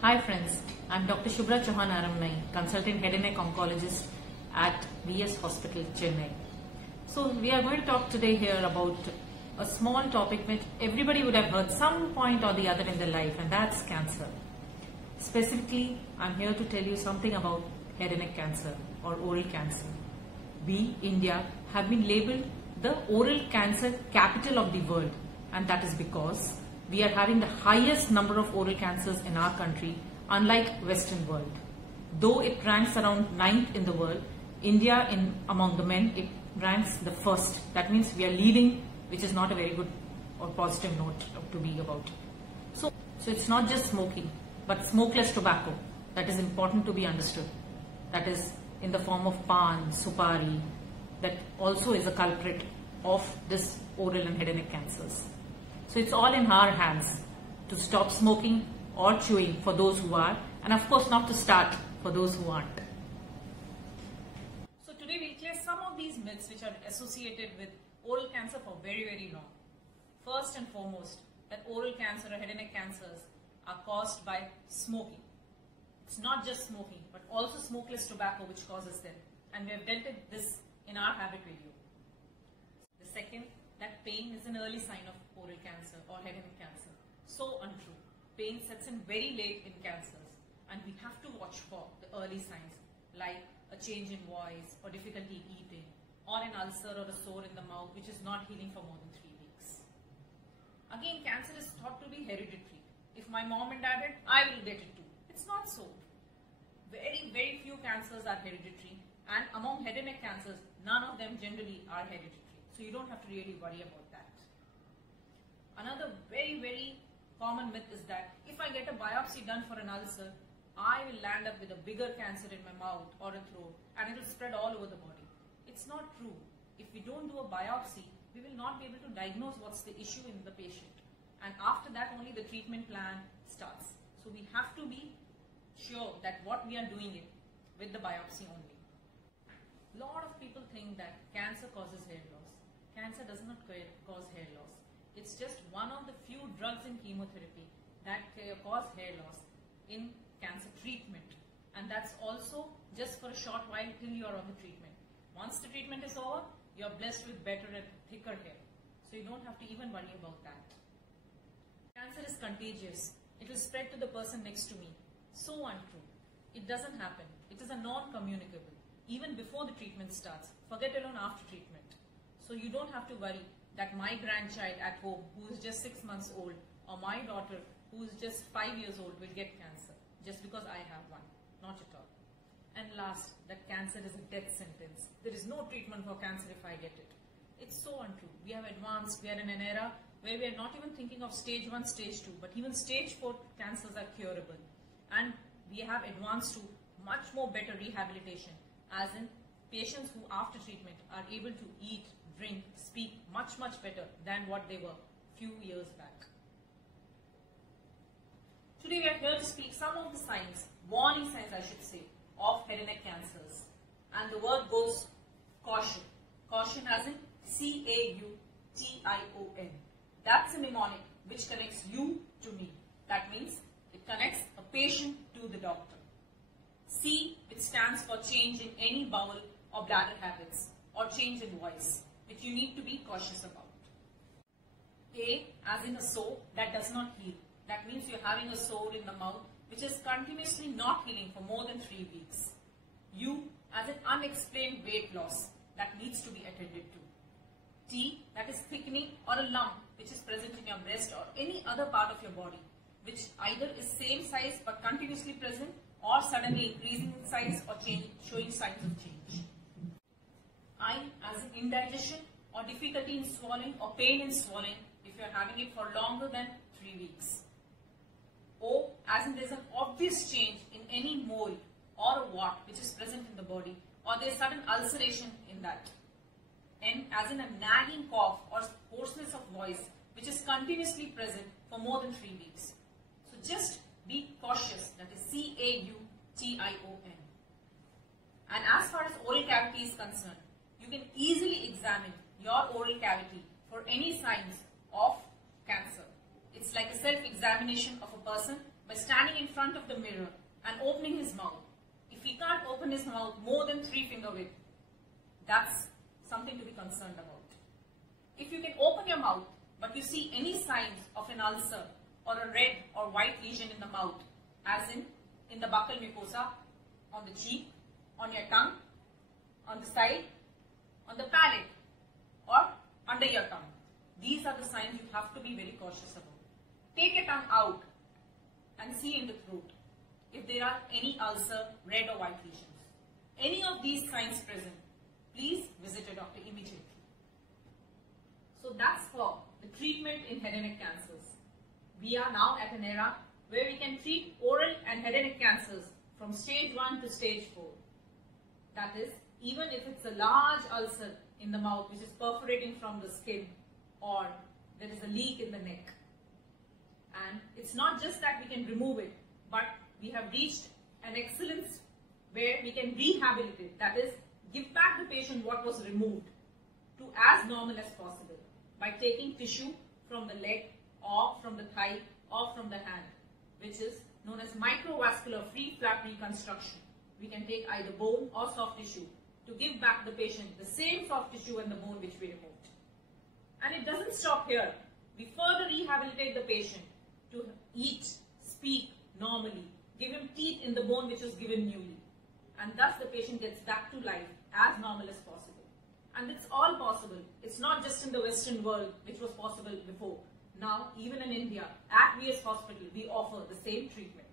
Hi friends, I'm Dr. Shubhra Chauhan Aramnai, consultant head and neck oncologist at VS Hospital, Chennai. So we are going to talk today here about a small topic which everybody would have heard some point or the other in their life, and that's cancer. Specifically, I'm here to tell you something about head and neck cancer or oral cancer. We, India, have been labelled the oral cancer capital of the world, and that is because we are having the highest number of oral cancers in our country, unlike Western world. Though it ranks around 9th in the world, India among the men, it ranks the first. That means we are leading, which is not a very good or positive note to be about. So it's not just smoking, but smokeless tobacco that is important to be understood. That is in the form of pan, supari, that also is a culprit of this oral and head and neck cancers. So it's all in our hands to stop smoking or chewing for those who are, and of course not to start for those who aren't. So today we'll clear some of these myths which are associated with oral cancer for very, very long. First and foremost, that oral cancer or head and neck cancers are caused by smoking. It's not just smoking, but also smokeless tobacco which causes them. And we have dealt with this in our habit video. The second, that pain is an early sign of oral cancer or head and neck cancer. So untrue. Pain sets in very late in cancers, and we have to watch for the early signs like a change in voice or difficulty eating or an ulcer or a sore in the mouth which is not healing for more than 3 weeks. Again, cancer is thought to be hereditary. If my mom and dad had, I will get it too. It's not so. Very, very few cancers are hereditary, and among head and neck cancers, none of them generally are hereditary. So you don't have to really worry about that. Another very, very common myth is that if I get a biopsy done for an ulcer, I will land up with a bigger cancer in my mouth or a throat and it will spread all over the body. It's not true. If we don't do a biopsy, we will not be able to diagnose what's the issue in the patient. And after that only the treatment plan starts. So we have to be sure that what we are doing it with the biopsy only. A lot of people think that cancer causes hair loss. Cancer does not cause hair loss. It's just one of the few drugs in chemotherapy that cause hair loss in cancer treatment. And that's also just for a short while till you are on the treatment. Once the treatment is over, you are blessed with better and thicker hair. So you don't have to even worry about that. Cancer is contagious. It will spread to the person next to me. So untrue. It doesn't happen. It is a non-communicable. Even before the treatment starts, forget alone after treatment. So you don't have to worry that my grandchild at home who is just 6 months old or my daughter who is just 5 years old will get cancer just because I have one. Not at all. And last, that cancer is a death sentence. There is no treatment for cancer if I get it. It's so untrue. We have advanced. We are in an era where we are not even thinking of stage 1, stage 2, but even stage 4 cancers are curable. And we have advanced to much more better rehabilitation, as in patients who after treatment are able to eat, drink, speak much, much better than what they were few years back. Today we are here to speak some of the signs, warning signs I should say, of head and neck cancers. And the word goes caution. Caution as in C-A-U-T-I-O-N. That's a mnemonic which connects you to me. That means it connects a patient to the doctor. C, which stands for change in any bowel or bladder habits or change in voice, which you need to be cautious about. A, as in a sore that does not heal. That means you're having a sore in the mouth which is continuously not healing for more than 3 weeks. U, as in unexplained weight loss that needs to be attended to. T, that is thickening or a lump which is present in your breast or any other part of your body, which either is same size but continuously present or suddenly increasing in size or showing signs of change. I, as in indigestion or difficulty in swallowing or pain in swallowing if you are having it for longer than 3 weeks. O, as in there is an obvious change in any mole or a wart which is present in the body or there is sudden ulceration in that. N, as in a nagging cough or hoarseness of voice which is continuously present for more than 3 weeks. So just be cautious, that is C-A-U-T-I-O-N. And as far as oral cavity is concerned, you can easily examine your oral cavity for any signs of cancer. It's like a self-examination of a person by standing in front of the mirror and opening his mouth. If he can't open his mouth more than 3 finger width, that's something to be concerned about. If you can open your mouth, but you see any signs of an ulcer or a red or white lesion in the mouth, as in the buccal mucosa, on the cheek, on your tongue, on the side, on the palate, or under your tongue, these are the signs you have to be very cautious about. Take your tongue out and see in the throat if there are any ulcer, red or white lesions. Any of these signs present, please visit your doctor immediately. So that's for the treatment in head and neck cancers. We are now at an era where we can treat oral and head and neck cancers from stage 1 to stage 4. That is, even if it's a large ulcer in the mouth which is perforating from the skin, or there is a leak in the neck. And it's not just that we can remove it, but we have reached an excellence where we can rehabilitate, that is, give back the patient what was removed to as normal as possible by taking tissue from the leg or from the thigh or from the hand, which is known as microvascular free flap reconstruction. We can take either bone or soft tissue to give back the patient the same soft tissue and the bone which we removed. And it doesn't stop here. We further rehabilitate the patient to eat, speak normally, give him teeth in the bone which was given newly. And thus the patient gets back to life as normal as possible. And it's all possible. It's not just in the Western world which was possible before. Now, even in India, at VS Hospital, we offer the same treatment.